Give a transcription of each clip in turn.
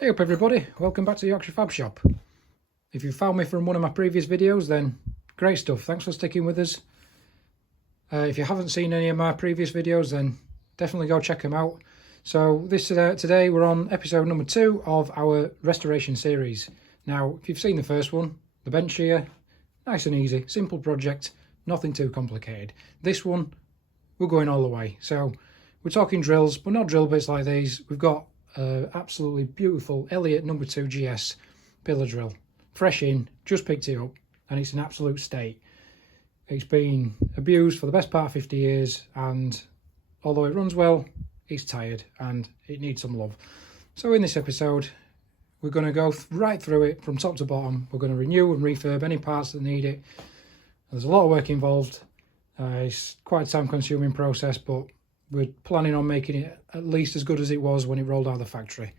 Hey up everybody, welcome back to the Yorkshire Fab Shop. If you found me from one of my previous videos, then great stuff, thanks for sticking with us. If you haven't seen any of my previous videos, then definitely go check them out. So today we're on episode number 2 of our restoration series. Now, if you've seen the first one, the bench here, nice and easy, simple project, nothing too complicated. This one, we're going all the way. So we're talking drills, but not drill bits like these. We've got absolutely beautiful Elliott No2GS pillar drill, fresh in, just picked it up, and it's in absolute state. It's been abused for the best part of 50 years, and although it runs well, it's tired and it needs some love. So in this episode, we're going to go right through it from top to bottom. We're going to renew and refurb any parts that need it. There's a lot of work involved. It's quite a time-consuming process, but we're planning on making it at least as good as it was when it rolled out of the factory.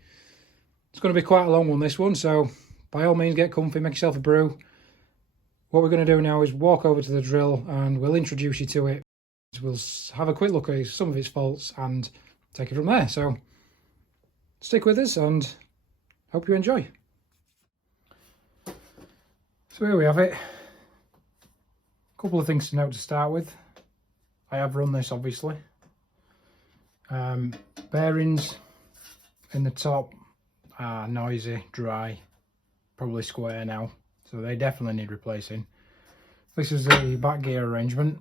It's going to be quite a long one, this one, so by all means get comfy, make yourself a brew. What we're going to do now is walk over to the drill and we'll introduce you to it. We'll have a quick look at some of its faults and take it from there. So stick with us and hope you enjoy. So here we have it. A couple of things to note to start with. I have run this obviously. Bearings in the top are noisy, dry, probably square now, so they definitely need replacing. This is the back gear arrangement.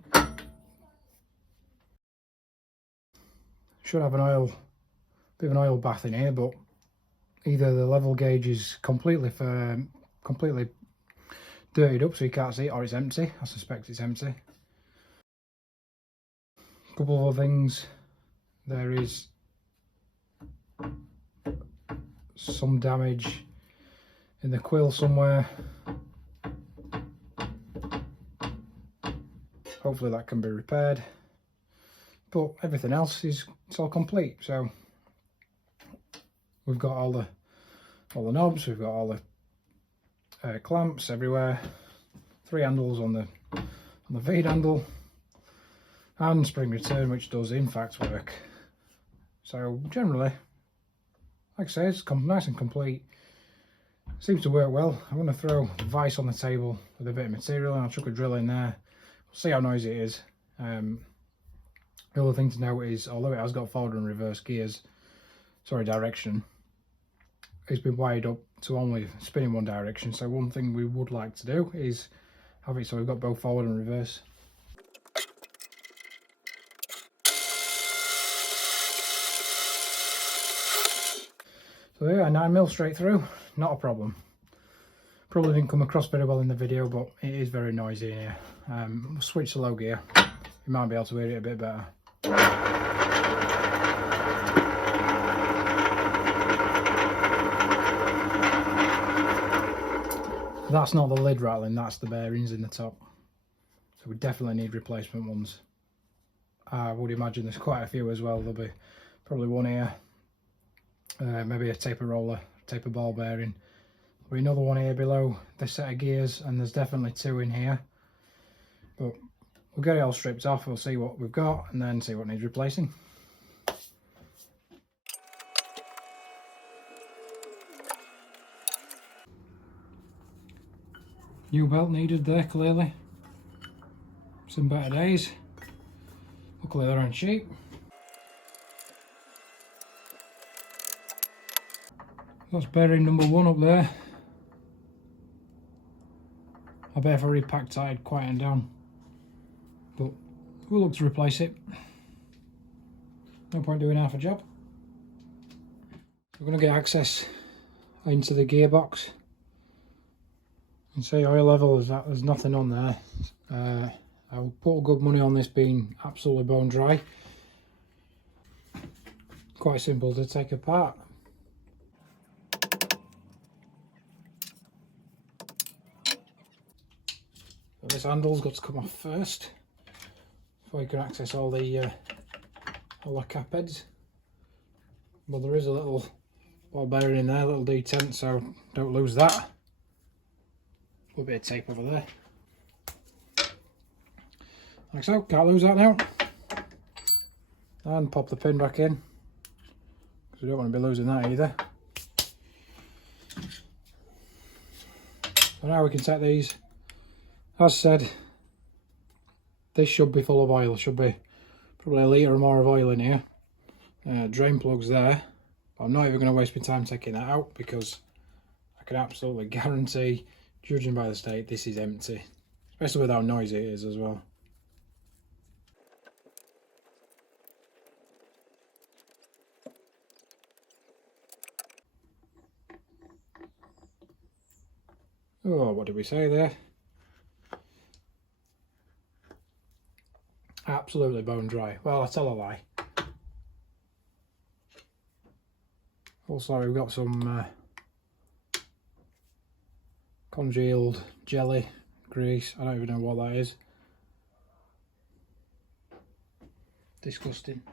Should have a bit of an oil bath in here, but either the level gauge is completely dirtied up so you can't see it, or it's empty. I suspect it's empty. A couple of other things. There is some damage in the quill somewhere. Hopefully that can be repaired. But everything else it's all complete. So we've got all the knobs, we've got all the clamps everywhere. 3 handles on the feed handle, and spring return, which does in fact work. So generally, like I say, it's nice and complete. Seems to work well. I'm going to throw a vise on the table with a bit of material and I'll chuck a drill in there. We'll see how noisy it is. The other thing to note is, although it has got forward and reverse direction, it's been wired up to only spin in one direction. So one thing we would like to do is have it so we've got both forward and reverse. So there, 9mm straight through, not a problem. Probably didn't come across very well in the video, but it is very noisy in here. We'll switch to low gear, you might be able to hear it a bit better. That's not the lid rattling, that's the bearings in the top. So we definitely need replacement ones. I would imagine there's quite a few as well. There'll be probably one here. Maybe a taper roller, taper ball bearing. There'll be another one here below this set of gears, and there's definitely 2 in here. But we'll get it all stripped off, we'll see what we've got and then see what needs replacing. New belt needed there, clearly. Some better days. Luckily they're on cheap. That's bearing number 1 up there. I bet if I repacked that I'd quieten down. But we'll look to replace it. No point doing half a job. We're going to get access into the gearbox. You can see oil level, there's nothing on there. I'll put good money on this being absolutely bone dry. Quite simple to take apart. So this handle's got to come off first before you can access all the cap heads. But there is a little ball bearing in there, a little detent, so don't lose that. A little bit of tape over there. Like so, can't lose that now. And pop the pin back in, because we don't want to be losing that either. So now we can set these. As said, this should be full of oil. Should be probably a litre or more of oil in here. Drain plugs there. But I'm not even going to waste my time taking that out because I can absolutely guarantee, judging by the state, this is empty. Especially with how noisy it is as well. Oh, what did we say there? Absolutely bone dry. Well, I tell a lie. Also, we've got some congealed jelly, grease. I don't even know what that is. Disgusting.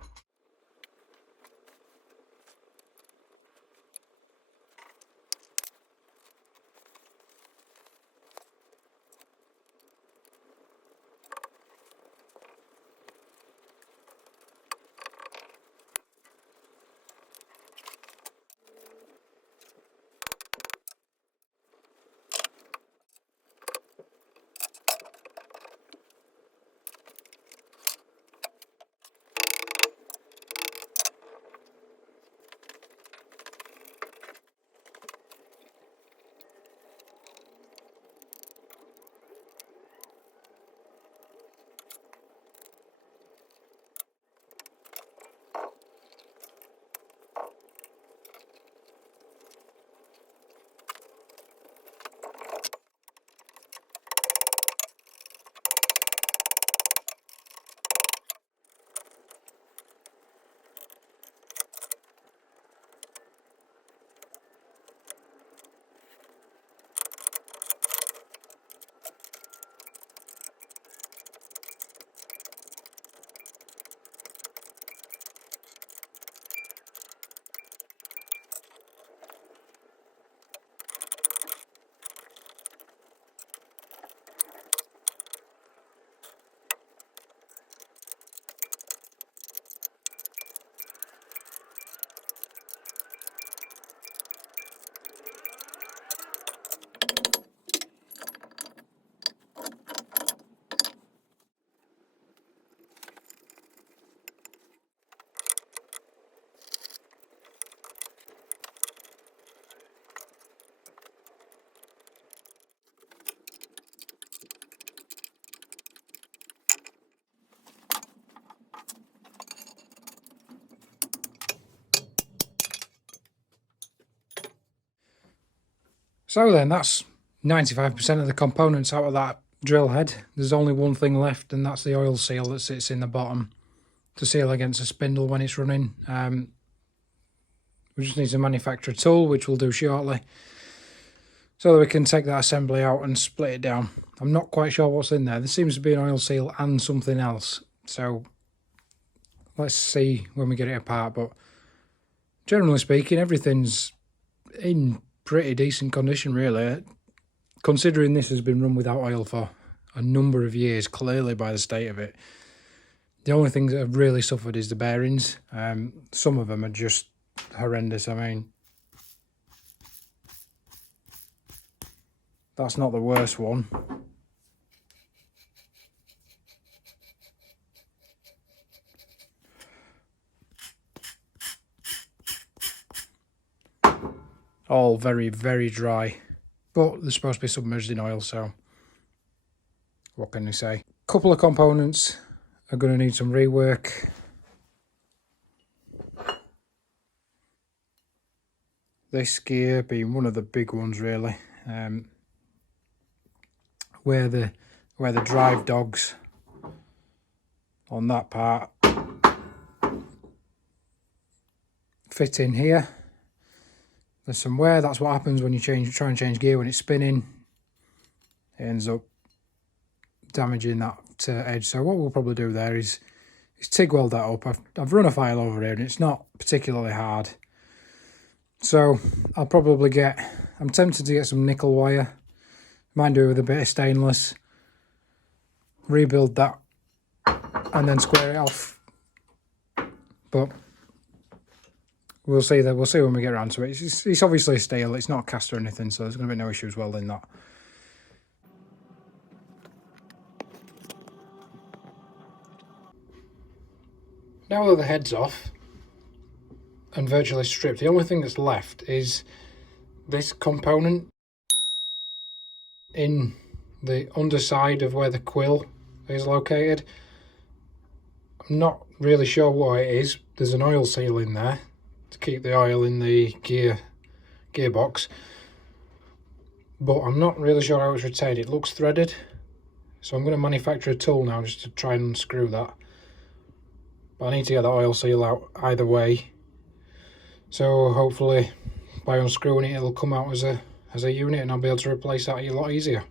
So then, that's 95% of the components out of that drill head. There's only one thing left, and that's the oil seal that sits in the bottom to seal against the spindle when it's running. We just need to manufacture a tool, which we'll do shortly, so that we can take that assembly out and split it down. I'm not quite sure what's in there. There seems to be an oil seal and something else, so let's see when we get it apart. But generally speaking, everything's in pretty decent condition, really, considering this has been run without oil for a number of years, clearly by the state of it. The only things that have really suffered is the bearings. Some of them are just horrendous. I mean, that's not the worst one. All very, very dry, but they're supposed to be submerged in oil, so what can you say? A couple of components are going to need some rework. This gear being one of the big ones, really, where the drive dogs on that part fit in here. There's some wear. That's what happens when you try and change gear when it's spinning. It ends up damaging that edge. So what we'll probably do there is TIG weld that up. I've run a file over here and it's not particularly hard. So I'll probably I'm tempted to get some nickel wire. Might do it with a bit of stainless. Rebuild that and then square it off. But we'll see that. We'll see when we get around to it. It's obviously steel. It's not cast or anything, so there's going to be no issues welding that. Now that the head's off and virtually stripped, the only thing that's left is this component in the underside of where the quill is located. I'm not really sure what it is. There's an oil seal in there to keep the oil in the gearbox, but I'm not really sure how it's retained. It looks threaded, so I'm going to manufacture a tool now just to try and unscrew that. But I need to get the oil seal out either way, so hopefully by unscrewing it it'll come out as a unit and I'll be able to replace that a lot easier.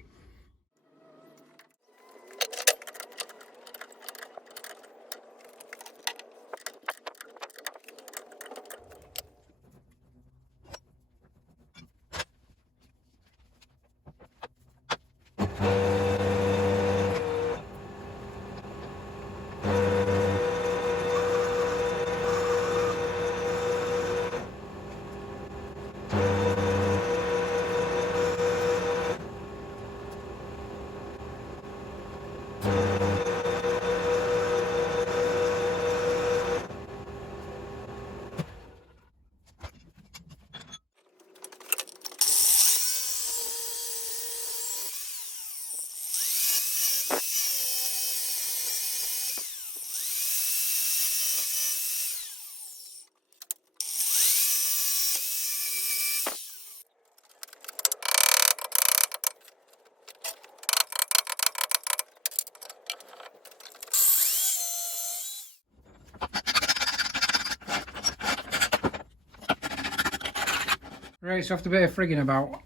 Right, so after a bit of frigging about,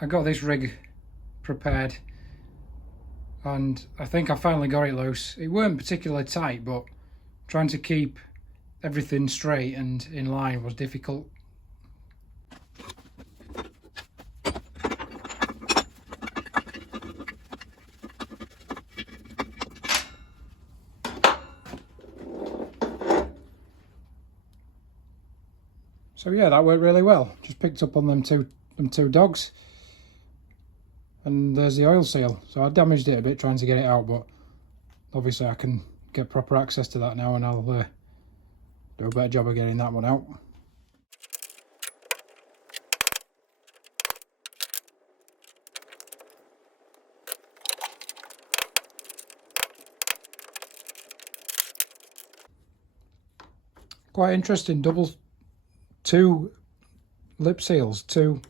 I got this rig prepared and I think I finally got it loose. It weren't particularly tight, but trying to keep everything straight and in line was difficult. So yeah, that worked really well. Just picked up on them two dogs, and there's the oil seal. So I damaged it a bit trying to get it out, but obviously I can get proper access to that now, and I'll do a better job of getting that one out. Quite interesting, two lip seals, two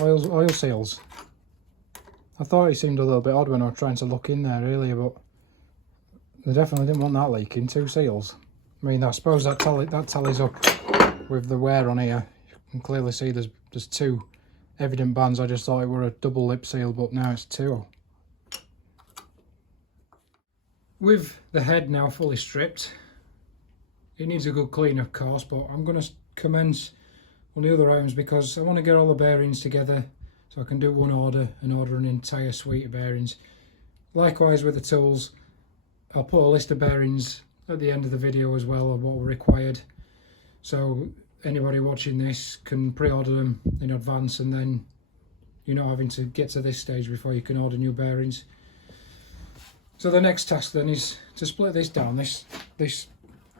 oil seals. I thought it seemed a little bit odd when I was trying to look in there earlier, but they definitely didn't want that leaking. Two seals. I mean, I suppose that tallies up with the wear on here. You can clearly see there's two evident bands. I just thought it were a double lip seal, but now it's two. With the head now fully stripped, it needs a good clean of course, but I'm going to commence on the other items because I want to get all the bearings together so I can do one order and order an entire suite of bearings. Likewise with the tools, I'll put a list of bearings at the end of the video as well of what were required, so anybody watching this can pre-order them in advance, and then you're not having to get to this stage before you can order new bearings. So the next task then is to split this down, this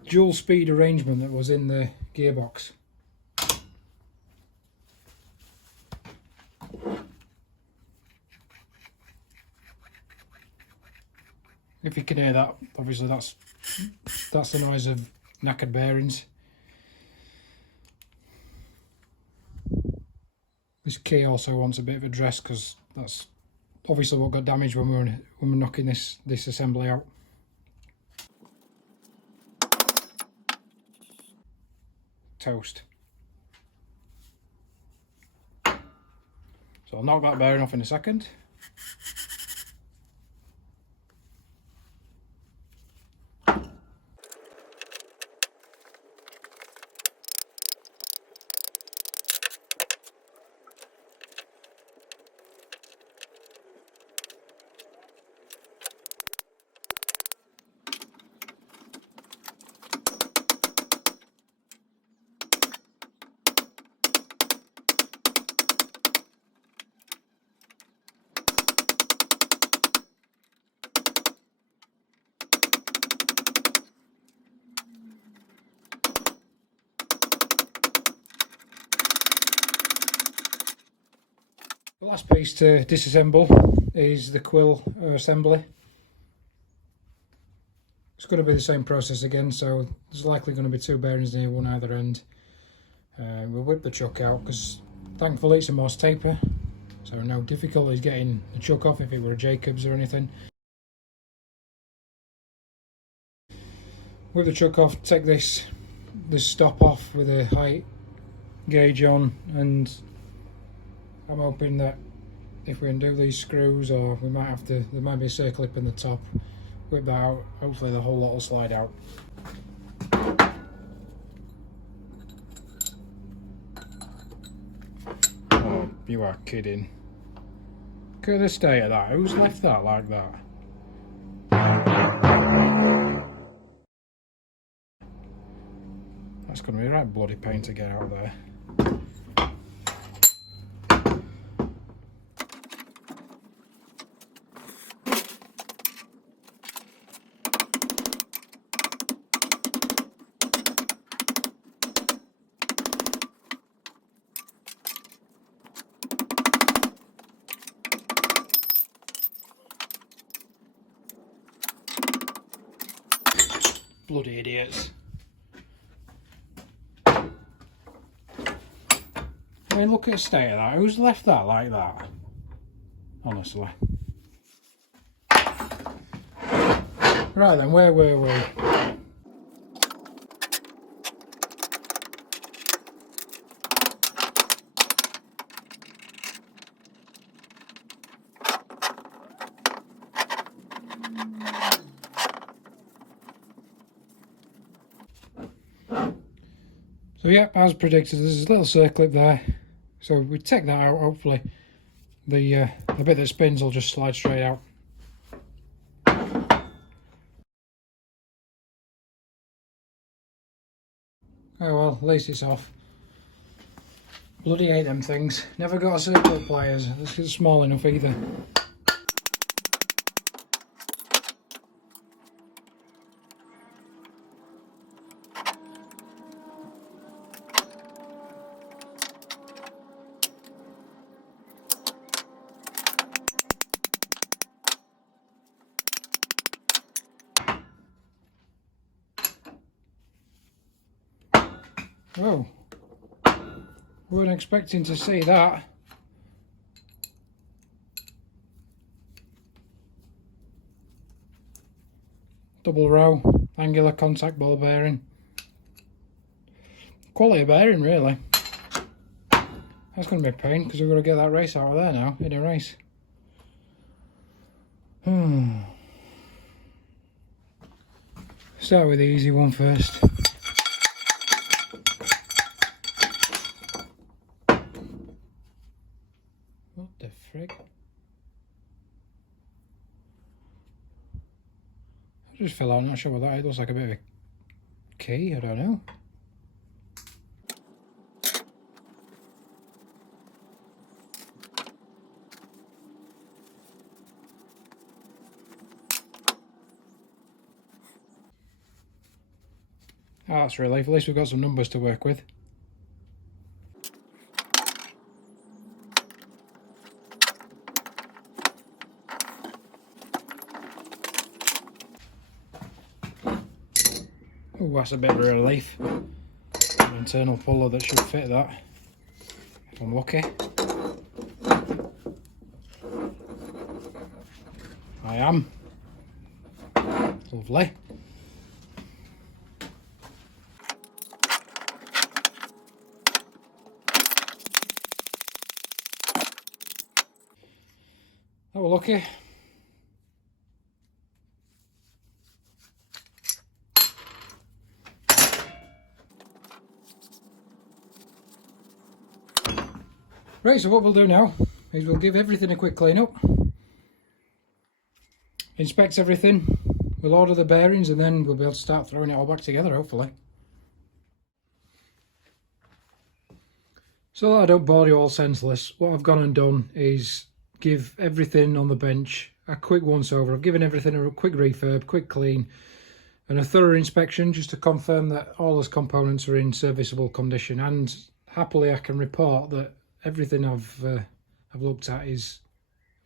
dual speed arrangement that was in the gearbox. If you can hear that, obviously that's the noise of knackered bearings. This key also wants a bit of a dress because that's obviously what got damaged when we were knocking this assembly out. Toast. So I'll knock that bearing off in a second. The last piece to disassemble is the Quill assembly. It's going to be the same process again, so there's likely going to be 2 bearings near one either end. We'll whip the chuck out because thankfully it's a Morse taper, so no difficulties getting the chuck off if it were a Jacobs or anything. Whip the chuck off, take this stop off with a height gauge on, and I'm hoping that if we undo these screws, or we might have to, there might be a circle lip in the top, whip that out, hopefully the whole lot will slide out. Oh, you are kidding. Look at the state of that. Who's left that like that? That's going to be a right bloody pain to get out of there. Bloody idiots. I mean, look at the state of that. Who's left that like that? Honestly. Right then, where were we? So yeah, as predicted, there's a little circlip there. So we take that out, hopefully the bit that spins will just slide straight out. Oh well, at least it's off. Bloody hate them things. Never got a circlip pliers. This is small enough either. Oh, weren't expecting to see that. Double row, angular contact ball bearing. Quality bearing, really. That's going to be a pain because we've got to get that race out of there now, in a race. Start with the easy one first. What the frick? I just fell out, I'm not sure what that is. It looks like a bit of a key, I don't know. Oh, that's a relief. At least we've got some numbers to work with. Oh, that's a bit of a relief. An internal puller that should fit that, if I'm lucky. I am. Lovely. Oh, we're lucky. Right, so what we'll do now is we'll give everything a quick clean up, inspect everything, we'll order the bearings, and then we'll be able to start throwing it all back together, hopefully. So that I don't bore you all senseless, what I've gone and done is give everything on the bench a quick once over. I've given everything a quick refurb, quick clean, and a thorough inspection just to confirm that all those components are in serviceable condition, and happily I can report that everything I've I've looked at is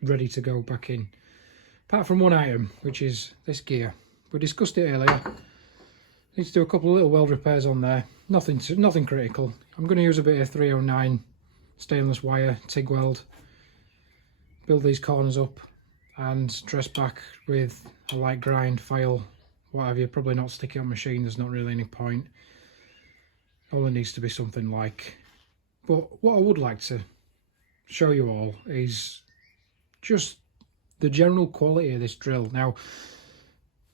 ready to go back in. Apart from one item, which is this gear. We discussed it earlier. Need to do a couple of little weld repairs on there. Nothing critical. I'm going to use a bit of 309 stainless wire, TIG weld. Build these corners up and dress back with a light grind, file, what have you. Probably not stick it on machine, there's not really any point. All it needs to be something like. But what I would like to show you all is just the general quality of this drill. Now,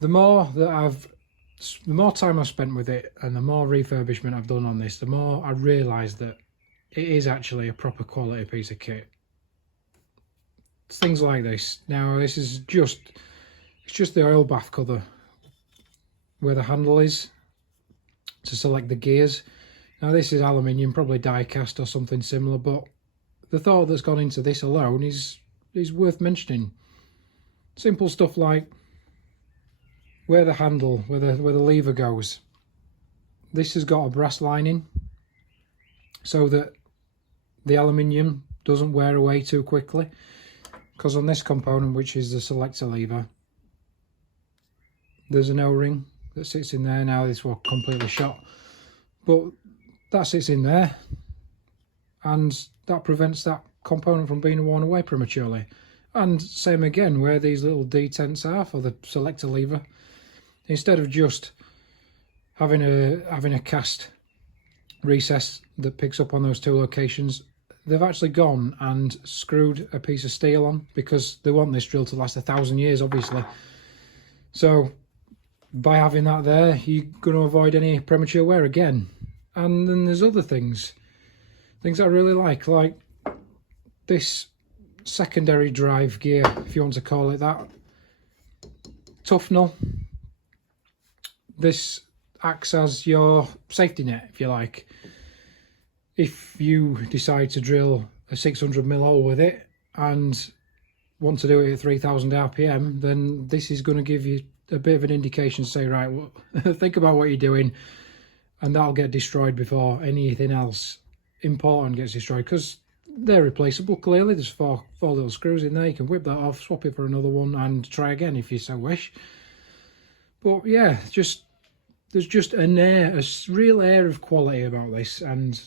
the more time I've spent with it and the more refurbishment I've done on this, the more I realise that it is actually a proper quality piece of kit. It's things like this. Now, this is it's just the oil bath cover where the handle is to select the gears. Now, this is aluminium, probably die cast or something similar, but the thought that's gone into this alone is worth mentioning. Simple stuff like where the handle, where the lever goes. This has got a brass lining so that the aluminium doesn't wear away too quickly. Because on this component, which is the selector lever, there's an O-ring that sits in there. Now this was completely shot, but that sits in there, and that prevents that component from being worn away prematurely. And same again where these little detents are for the selector lever. Instead of just having a cast recess that picks up on those two locations, they've actually gone and screwed a piece of steel on, because they want this drill to last 1,000 years, obviously. So by having that there, you're going to avoid any premature wear again. And then there's other things I really like this secondary drive gear, if you want to call it that. Tough null. This acts as your safety net, if you like. If you decide to drill a 600mm hole with it and want to do it at 3000 RPM, then this is going to give you a bit of an indication to say, right, well, think about what you're doing, and that'll get destroyed before anything else important gets destroyed, because they're replaceable. Clearly there's four little screws in there. You can whip that off, swap it for another one, and try again if you so wish. But yeah, there's just a real air of quality about this, and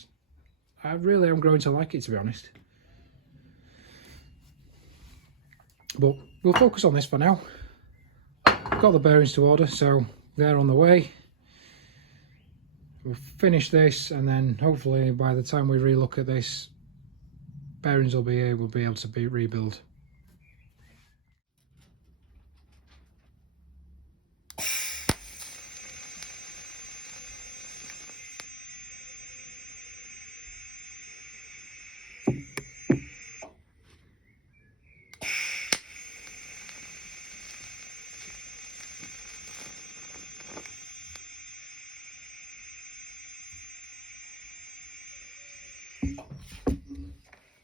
I really am growing to like it, to be honest. But we'll focus on this for now. Got the bearings to order, so they're on the way. We'll finish this, and then hopefully by the time we relook at this, bearings will be able to be rebuilt.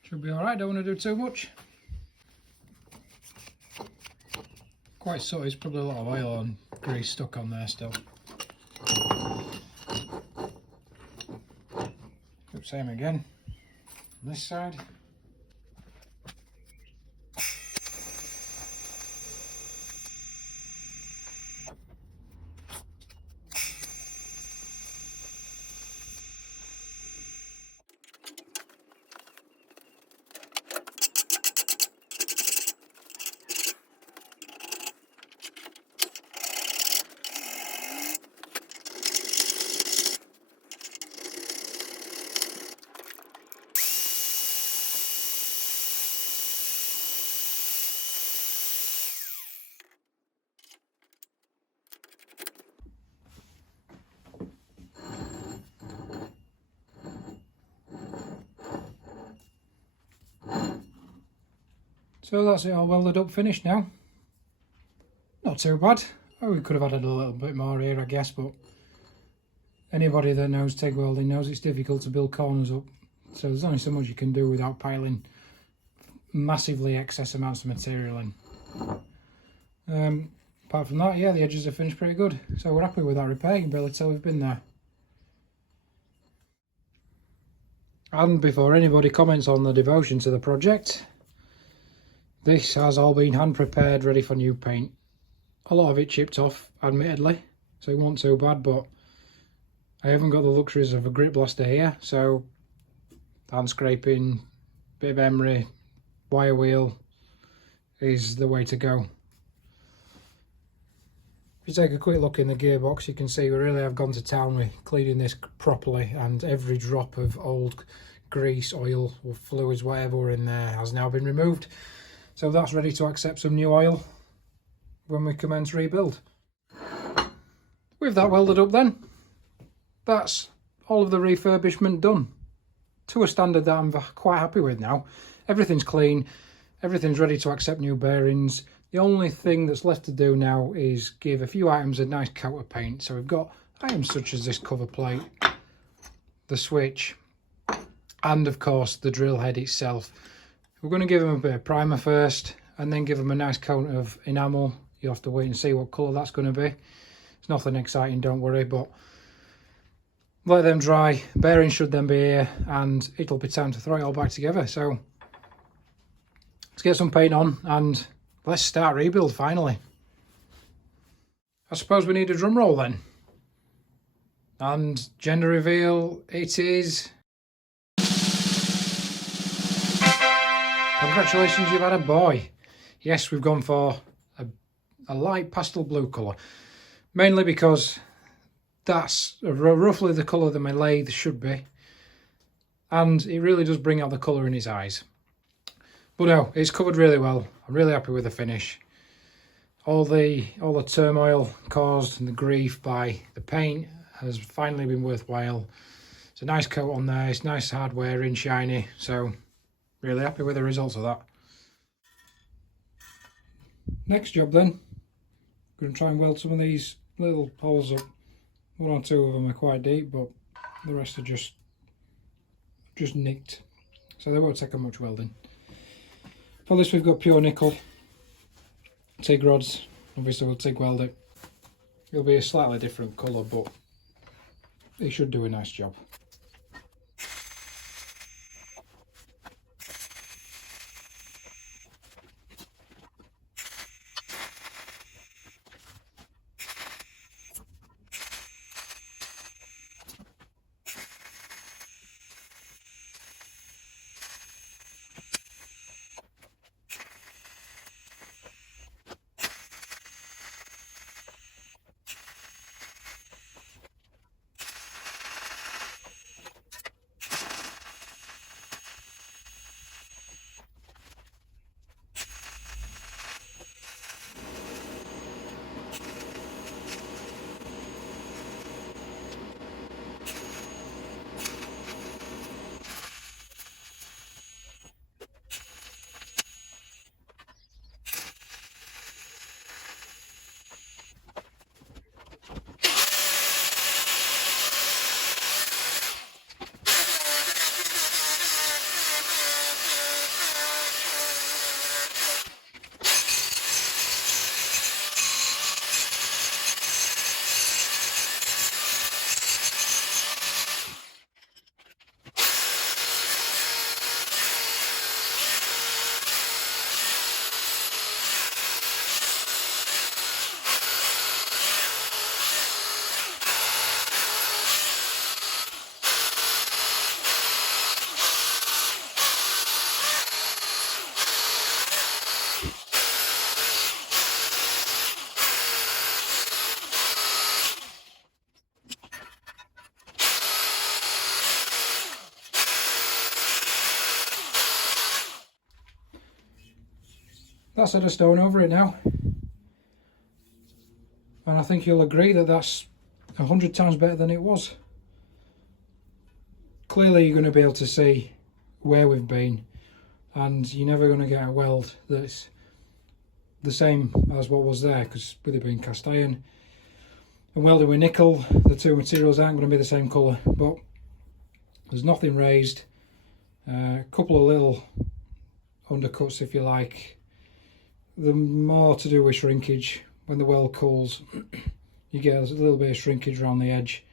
Should be alright, don't want to do too much. Quite sooty, there's probably a lot of oil and grease stuck on there still. Same again on this side. So that's it all welded up, finished now. Not too bad. Oh, we could have added a little bit more here, I guess, but anybody that knows TIG welding knows it's difficult to build corners up. So there's only so much you can do without piling massively excess amounts of material in. Apart from that, yeah, the edges are finished pretty good. So we're happy with that repair. You can barely tell we've been there. And before anybody comments on the devotion to the project, This has all been hand prepared, ready for new paint. A lot of it chipped off, admittedly, so it wasn't too bad, but I haven't got the luxuries of a grit blaster here, so hand scraping, bit of emery, wire wheel is the way to go. If you take a quick look in the gearbox, you can see we really have gone to town with cleaning this properly, and every drop of old grease, oil or fluids, whatever were in there, has now been removed. So that's ready to accept some new oil when we commence rebuild. With that welded up then, that's all of the refurbishment done. To a standard that I'm quite happy with now. Everything's clean, everything's ready to accept new bearings. The only thing that's left to do now is give a few items a nice coat of paint. So we've got items such as this cover plate, the switch, and of course the drill head itself. We're going to give them a bit of primer first and then give them a nice coat of enamel. You'll have to wait and see what colour that's going to be. It's nothing exciting, don't worry, but let them dry. Bearings should then be here and it'll be time to throw it all back together. So let's get some paint on and let's start rebuild finally. I suppose we need a drum roll then. And gender reveal it is. Congratulations, you've had a boy. Yes, we've gone for a light pastel blue colour. Mainly because that's roughly the colour that my lathe should be. And it really does bring out the colour in his eyes. But no, it's covered really well. I'm really happy with the finish. All the turmoil caused and the grief by the paint has finally been worthwhile. It's a nice coat on there. It's nice, hard wearing, shiny. So really happy with the results of that. Next job then. I'm going to try and weld some of these little holes up. One or two of them are quite deep, but the rest are just nicked. So they won't take much welding. For this we've got pure nickel TIG rods. Obviously we'll TIG weld it. It'll be a slightly different colour, but it should do a nice job. That's had a stone over it now, and I think you'll agree that that's 100 times better than it was. Clearly you're going to be able to see where we've been, and you're never going to get a weld that's the same as what was there, because with it being cast iron and welding with nickel, the two materials aren't going to be the same colour, but there's nothing raised. A couple of little undercuts if you like. The more to do with shrinkage. When the weld cools you get a little bit of shrinkage around the edge.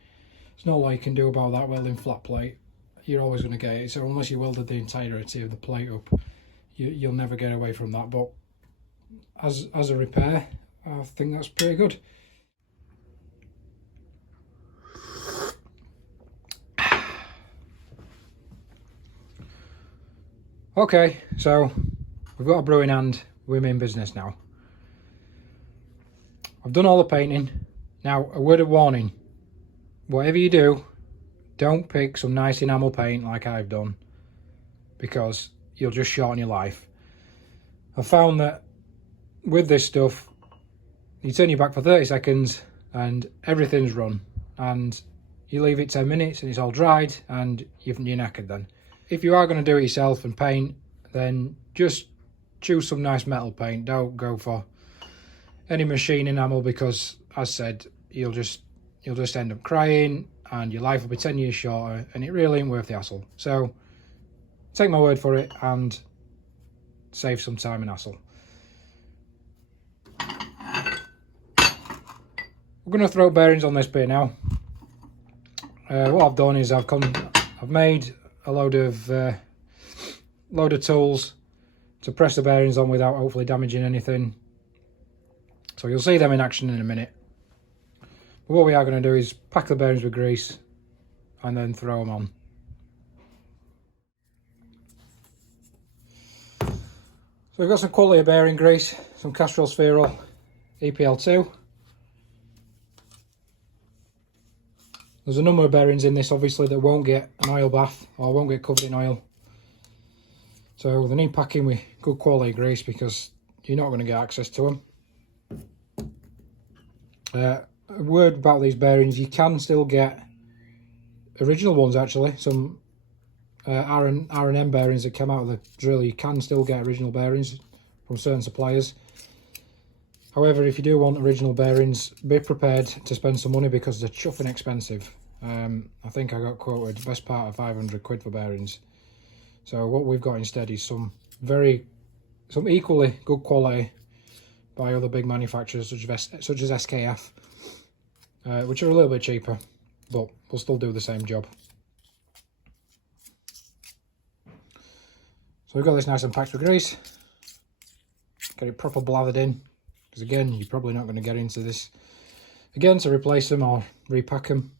There's not a lot you can do about that welding flat plate. You're always going to get it, so unless you welded the entirety of the plate up, you'll never get away from that. But as a repair, I think that's pretty good. Okay, so we've got a brew in hand. We're in business now. I've done all the painting. Now, a word of warning. Whatever you do, don't pick some nice enamel paint like I've done, because you'll just shorten your life. I found that with this stuff, you turn your back for 30 seconds and everything's run, and you leave it 10 minutes and it's all dried and you're knackered then. If you are going to do it yourself and paint, then just choose some nice metal paint. Don't go for any machine enamel, because as said, you'll just end up crying and your life will be 10 years shorter, and it really ain't worth the hassle. So take my word for it and save some time and hassle. We're going to throw bearings on this bit now. What I've done is I've made a load of tools to press the bearings on without hopefully damaging anything. So you'll see them in action in a minute. But what we are going to do is pack the bearings with grease and then throw them on. So we've got some quality bearing grease, some Castrol Spherol Ep2. There's a number of bearings in this obviously that won't get an oil bath or won't get covered in oil. So they need packing with good quality grease because you're not going to get access to them. A word about these bearings, you can still get original ones actually. Some R&M bearings that come out of the drill, you can still get original bearings from certain suppliers. However, if you do want original bearings, be prepared to spend some money because they're chuffing expensive. I think I got quoted the best part of 500 quid for bearings. So what we've got instead is some equally good quality by other big manufacturers such as SKF, which are a little bit cheaper, but will still do the same job. So we've got this nice and packed with grease. Get it proper blathered in, because again, you're probably not going to get into this again to replace them or repack them.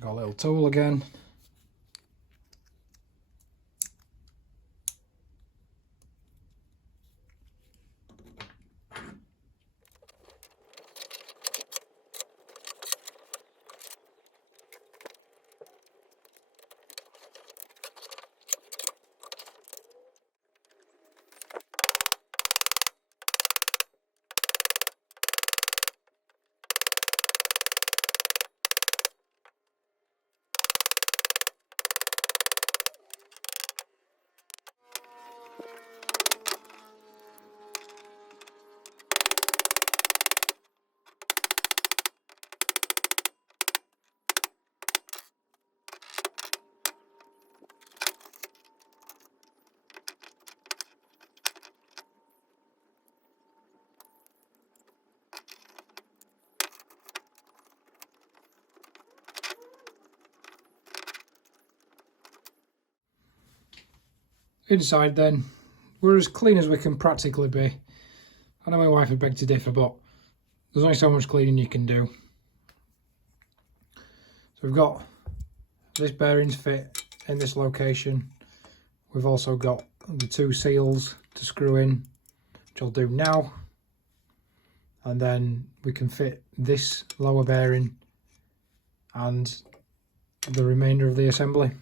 Got a little tool again. Inside then, we're as clean as we can practically be. I know my wife would beg to differ, but there's only so much cleaning you can do. So we've got This bearings fit in this location. We've also got the 2 seals to screw in, which I'll do now. And then we can fit this lower bearing and the remainder of the assembly.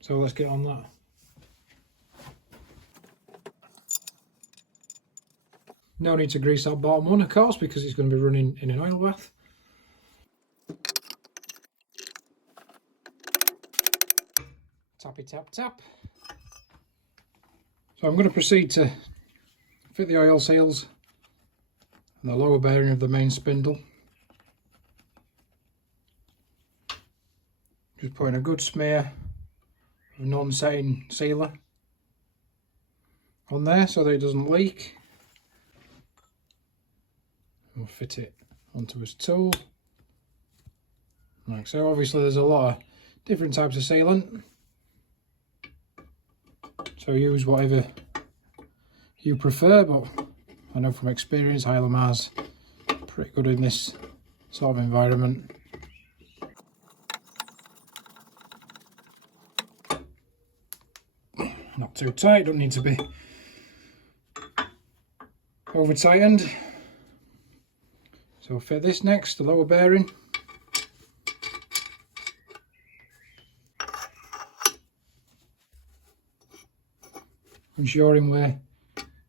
So let's get on that. No need to grease that bottom one, of course, because it's going to be running in an oil bath. Tappy tap tap. So I'm going to proceed to fit the oil seals and the lower bearing of the main spindle. Just putting a good smear of non-setting sealer on there so that it doesn't leak. We'll fit it onto his tool. Like so. Obviously there's a lot of different types of sealant, so use whatever you prefer, but I know from experience Hylamar's pretty good in this sort of environment. Not too tight, don't need to be over tightened. So fit this next, the lower bearing. Ensuring we're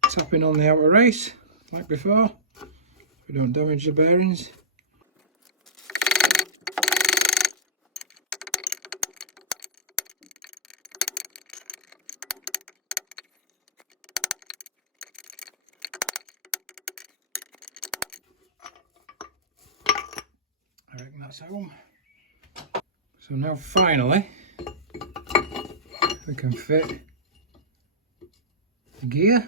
tapping on the outer race like before, so we don't damage the bearings. I reckon that's home. So now finally we can fit the gear.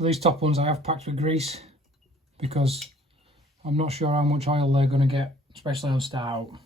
These top ones I have packed with grease because I'm not sure how much oil they're going to get, especially on start out.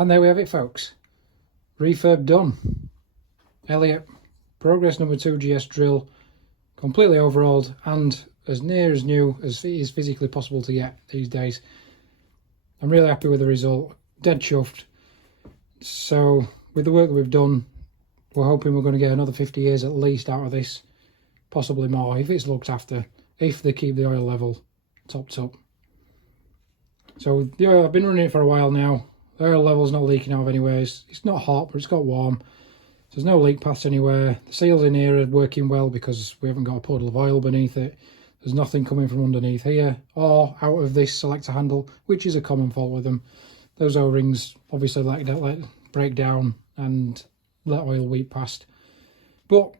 And there we have it, folks. Refurb done. Elliott Progress number 2GS drill, completely overhauled and as near as new as it is physically possible to get these days. I'm really happy with the result, dead chuffed. So with the work that we've done, we're hoping we're going to get another 50 years at least out of this, possibly more if it's looked after, if they keep the oil level topped up. So the oil, I've been running it for a while now. The oil level's not leaking out of anywhere. It's not hot, but it's got warm. So there's no leak paths anywhere. The seals in here are working well because we haven't got a puddle of oil beneath it. There's nothing coming from underneath here or out of this selector handle, which is a common fault with them. Those O-rings obviously let break down and let oil weep past. But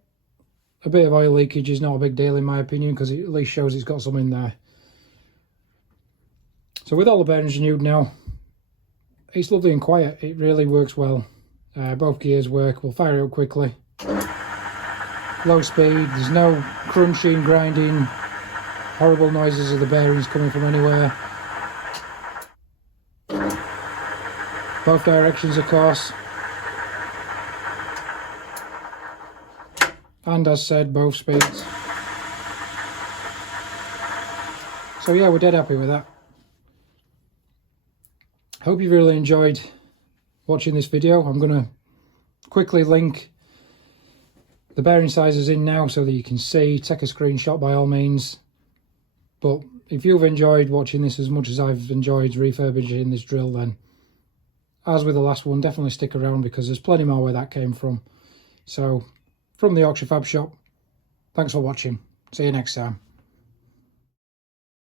a bit of oil leakage is not a big deal in my opinion, because it at least shows it's got some in there. So with all the bearings renewed now, it's lovely and quiet. It really works well. Both gears work. We'll fire it up quickly. Low speed. There's no crunching, grinding, horrible noises of the bearings coming from anywhere. Both directions, of course. And as said, both speeds. So yeah, we're dead happy with that. Hope you've really enjoyed watching this video. I'm going to quickly link the bearing sizes in now so that you can see. Take a screenshot by all means. But if you've enjoyed watching this as much as I've enjoyed refurbishing this drill, then as with the last one, definitely stick around because there's plenty more where that came from. So from the Yorkshire Fab Shop, thanks for watching. See you next time.